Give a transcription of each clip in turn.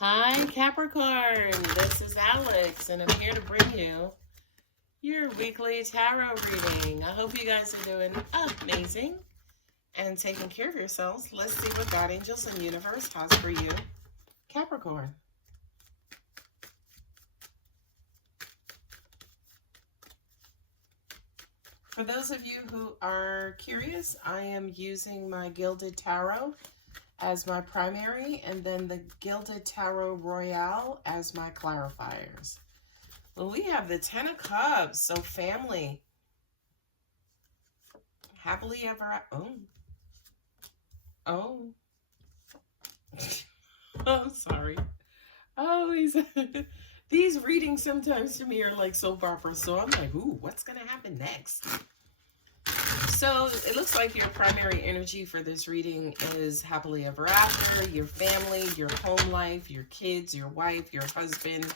Hi Capricorn, this is Alex and I'm here to bring you your weekly tarot reading. I hope you guys are doing amazing and taking care of yourselves. Let's see what God, angels, and universe has for you, Capricorn. For those of you who are curious, I am using my Gilded Tarot as my primary and then the Gilded Tarot Royale as my clarifiers. Well, we have the Ten of Cups, so family. Happily ever... Oh. I'm sorry. Oh, these readings sometimes to me are like soap operas, so I'm like, ooh, what's going to happen next? So it looks like your primary energy for this reading is happily ever after, your family, your home life, your kids, your wife, your husband.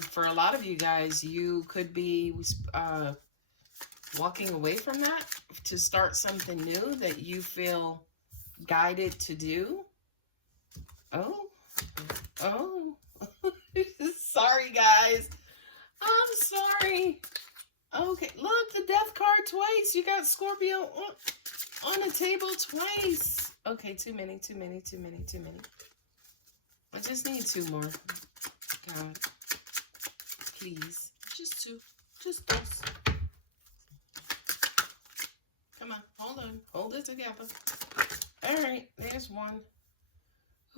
For a lot of you guys, you could be walking away from that to start something new that you feel guided to do. Oh. Sorry, guys. I'm sorry. Okay, look, the death card twice. You got Scorpio on the table twice. Okay, too many. I just need two more. God, please. Just two. Just those. Come on, hold on. Hold it together. All right, there's one.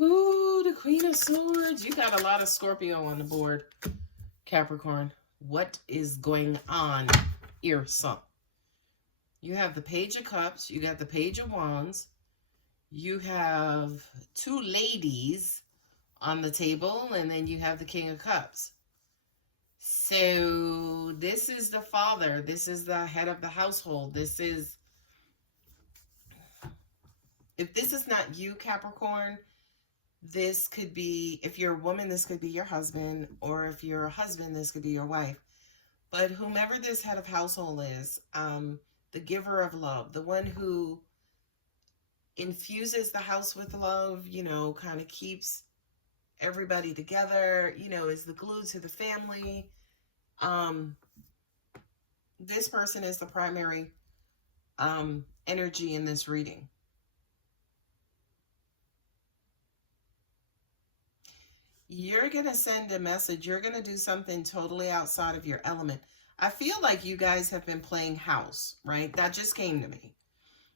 Ooh, the Queen of Swords. You got a lot of Scorpio on the board, Capricorn. What is going on here, son? You have the Page of Cups. You got the Page of Wands. You have two ladies on the table. And then you have the King of Cups. So this is the father. This is the head of the household. This is... If this is not you, Capricorn, this could be, if you're a woman, this could be your husband, or if you're a husband, this could be your wife. But whomever this head of household is, the giver of love, the one who infuses the house with love, you know, kind of keeps everybody together, you know, is the glue to the family. This person is the primary energy in this reading. You're going to send a message. You're going to do something totally outside of your element. I feel like you guys have been playing house, right? That just came to me,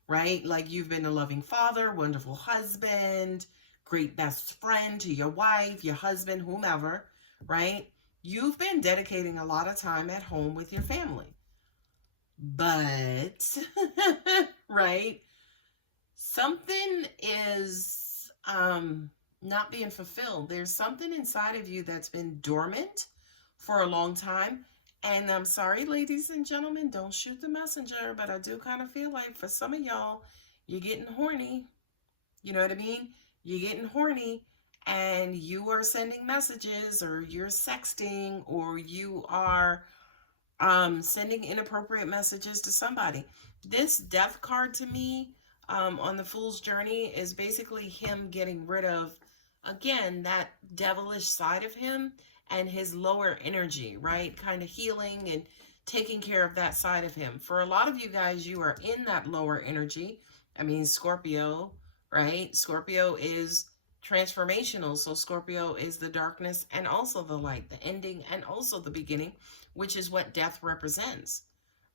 right? Like you've been a loving father, wonderful husband, great best friend to your wife, your husband, whomever, right? You've been dedicating a lot of time at home with your family. But, right? Something is... not being fulfilled. There's something inside of you that's been dormant for a long time. And I'm sorry, ladies and gentlemen, don't shoot the messenger, but I do kind of feel like for some of y'all, you're getting horny. You know what I mean? You're getting horny and you are sending messages, or you're sexting, or you are sending inappropriate messages to somebody. This death card to me on the Fool's Journey is basically him getting rid of, again, that devilish side of him and his lower energy, right? Kind of healing and taking care of that side of him. For a lot of you guys, you are in that lower energy. I mean, Scorpio, right? Scorpio is transformational. So Scorpio is the darkness and also the light, the ending and also the beginning, which is what death represents,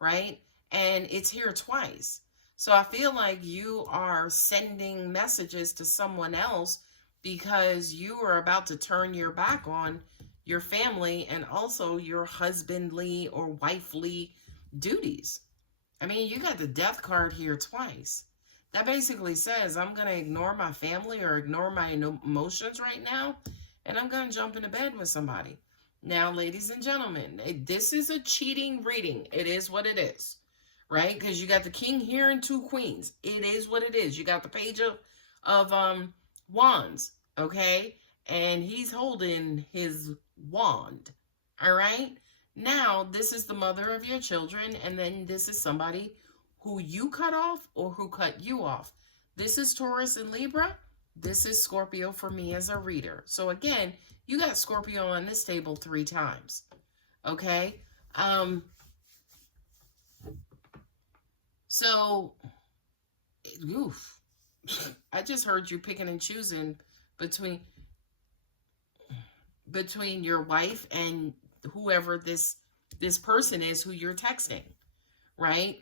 right? And it's here twice. So I feel like you are sending messages to someone else because you are about to turn your back on your family and also your husbandly or wifely duties. I mean, you got the death card here twice. That basically says I'm going to ignore my family or ignore my emotions right now, and I'm going to jump into bed with somebody. Now, ladies and gentlemen, this is a cheating reading. It is what it is. Right? Because you got the king here and two queens. It is what it is. You got the page of wands, okay? And he's holding his wand, all right? Now, this is the mother of your children, and then this is somebody who you cut off or who cut you off. This is Taurus and Libra. This is Scorpio for me as a reader. So again, you got Scorpio on this table 3 times. Okay? So, oof. I just heard you picking and choosing between your wife and whoever this person is who you're texting, right?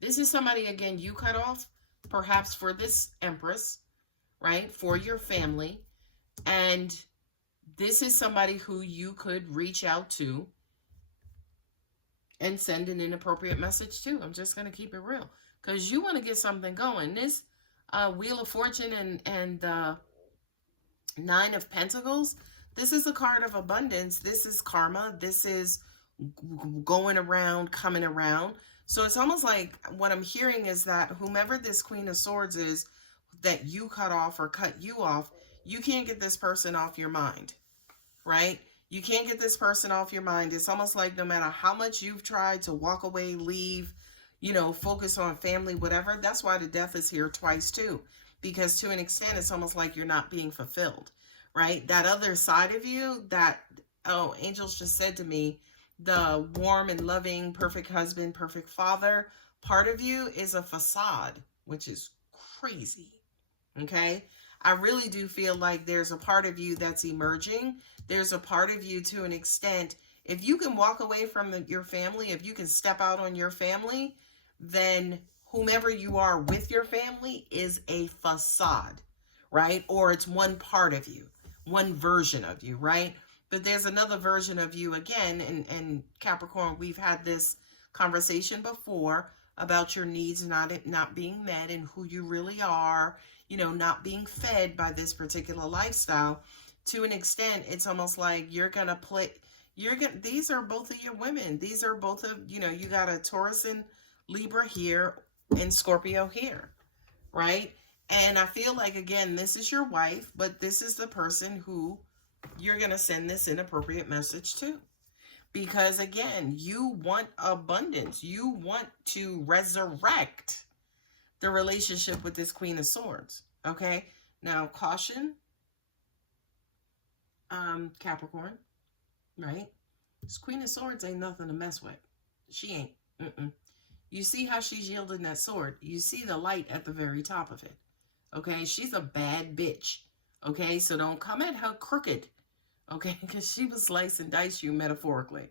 This is somebody, again, you cut off, perhaps for this Empress, right? For your family. And this is somebody who you could reach out to and send an inappropriate message to. I'm just going to keep it real. Because you want to get something going. This Wheel of Fortune and Nine of Pentacles, this is a card of abundance. This is karma. This is going around, coming around. So it's almost like what I'm hearing is that whomever this Queen of Swords is that you cut off or cut you off, you can't get this person off your mind, right? You can't get this person off your mind. It's almost like no matter how much you've tried to walk away, leave, you know, focus on family, whatever. That's why the Death is here twice too. Because to an extent, it's almost like you're not being fulfilled, right? That other side of you that, oh, angels just said to me, the warm and loving, perfect husband, perfect father part of you is a facade, which is crazy, okay? I really do feel like there's a part of you that's emerging. There's a part of you to an extent, if you can walk away from your family, if you can step out on your family, then whomever you are with your family is a facade, right? Or it's one part of you, one version of you, right? But there's another version of you again, and Capricorn, we've had this conversation before about your needs not being met and who you really are, you know, not being fed by this particular lifestyle. To an extent, it's almost like these are both of your women. These are both of, you know, you got a Taurus and Libra here and Scorpio here, right? And I feel like, again, this is your wife, but this is the person who you're going to send this inappropriate message to. Because, again, you want abundance. You want to resurrect the relationship with this Queen of Swords, okay? Now, caution, Capricorn, right? This Queen of Swords ain't nothing to mess with. She ain't. You see how she's yielding that sword. You see the light at the very top of it, okay? She's a bad bitch, okay? So don't come at her crooked, okay? Because she will slice and dice you metaphorically,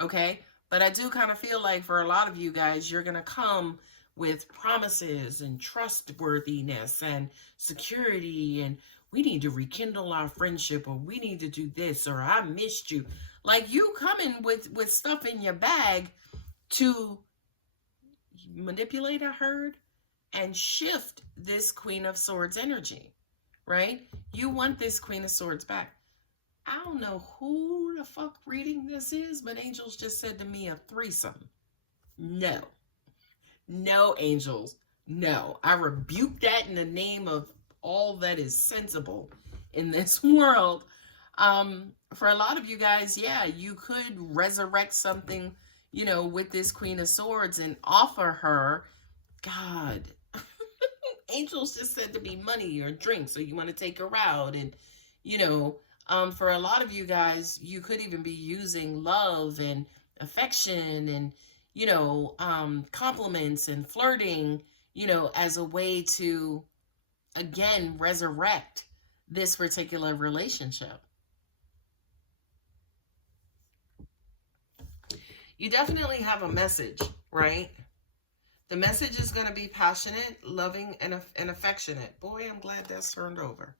okay? But I do kind of feel like for a lot of you guys, you're going to come with promises and trustworthiness and security, and we need to rekindle our friendship, or we need to do this, or I missed you. Like you coming with stuff in your bag to manipulate, I heard, and shift this Queen of Swords energy, right? You want this Queen of Swords back. I don't know who the fuck reading this is, but angels just said to me a threesome. No. No, angels. No. I rebuke that in the name of all that is sensible in this world. For a lot of you guys, yeah, you could resurrect something, you know, with this Queen of Swords and offer her, God, angels just said to me money or drinks, or you want to take her out. And, you know, for a lot of you guys, you could even be using love and affection and, you know, compliments and flirting, you know, as a way to, again, resurrect this particular relationship. You definitely have a message, right? The message is going to be passionate, loving, and affectionate. Boy, I'm glad that's turned over.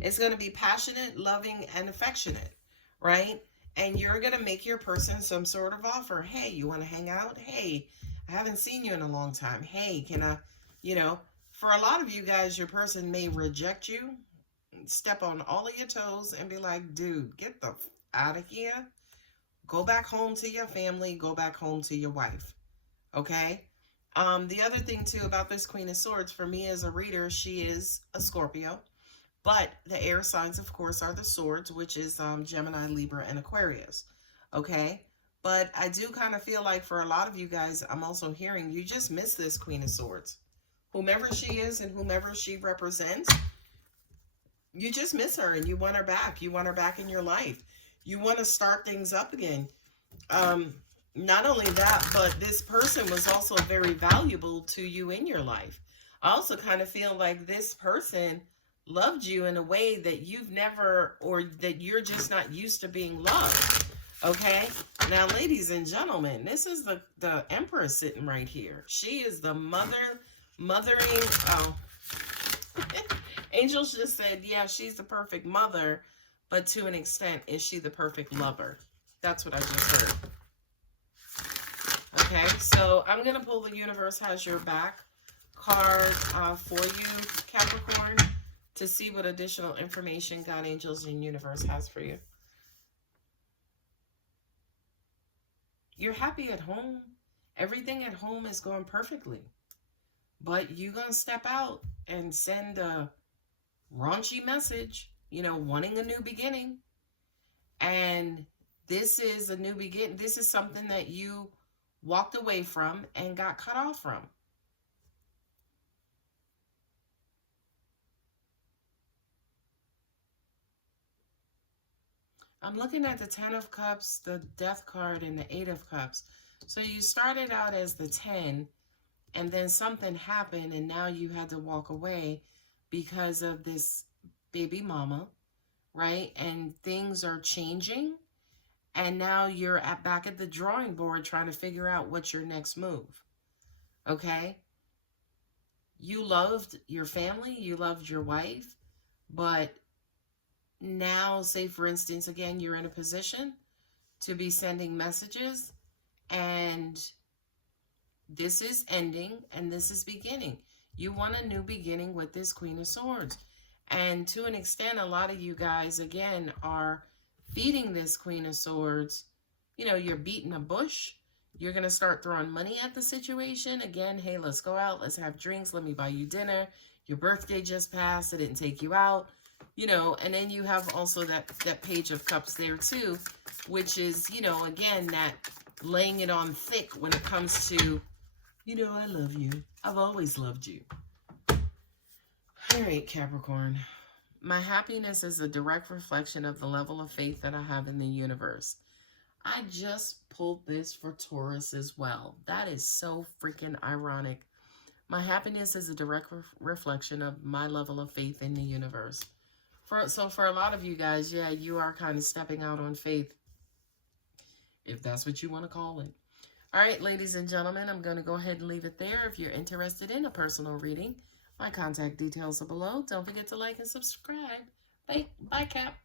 It's going to be passionate, loving, and affectionate, right? And you're going to make your person some sort of offer. Hey, you want to hang out? Hey, I haven't seen you in a long time. Hey, can I, you know, for a lot of you guys, your person may reject you, step on all of your toes, and be like, dude, get the out of here. Go back home to your family. Go back home to your wife. Okay? The other thing, too, about this Queen of Swords, for me as a reader, she is a Scorpio. But the air signs, of course, are the swords, which is Gemini, Libra, and Aquarius. Okay? But I do kind of feel like for a lot of you guys, I'm also hearing you just miss this Queen of Swords. whomever she is and whomever she represents, you just miss her and you want her back. You want her back in your life. You want to start things up again. Not only that, but this person was also very valuable to you in your life. I also kind of feel like this person loved you in a way that you've never, or that you're just not used to being loved. Okay? Now, ladies and gentlemen, this is the Empress sitting right here. She is the mothering, oh, Angels just said, yeah, she's the perfect mother, but to an extent, is she the perfect lover? That's what I just heard. Okay, so I'm going to pull the Universe Has Your Back card for you, Capricorn, to see what additional information God, angels, and universe has for you. You're happy at home. Everything at home is going perfectly. But you're going to step out and send a raunchy message, you know, wanting a new beginning. And this is a new beginning. This is something that you walked away from and got cut off from. I'm looking at the 10 of Cups, the Death card, and the 8 of Cups. So you started out as the 10, and then something happened, and now you had to walk away because of this baby mama, right? And things are changing, and now you're back at the drawing board trying to figure out what's your next move, okay? You loved your family, you loved your wife, but now, say for instance, again, you're in a position to be sending messages, and this is ending and this is beginning. You want a new beginning with this Queen of Swords. And to an extent, a lot of you guys, again, are feeding this Queen of Swords. You know, you're beating a bush. You're going to start throwing money at the situation. Again, hey, let's go out. Let's have drinks. Let me buy you dinner. Your birthday just passed. I didn't take you out. You know, and then you have also that Page of Cups there too, which is, you know, again, that laying it on thick when it comes to, you know, I love you. I've always loved you. All right, Capricorn. My happiness is a direct reflection of the level of faith that I have in the universe. I just pulled this for Taurus as well. That is so freaking ironic. My happiness is a direct reflection of my level of faith in the universe. So for a lot of you guys, yeah, you are kind of stepping out on faith, if that's what you want to call it. All right, ladies and gentlemen, I'm going to go ahead and leave it there. If you're interested in a personal reading, my contact details are below. Don't forget to like and subscribe. Bye, Cap.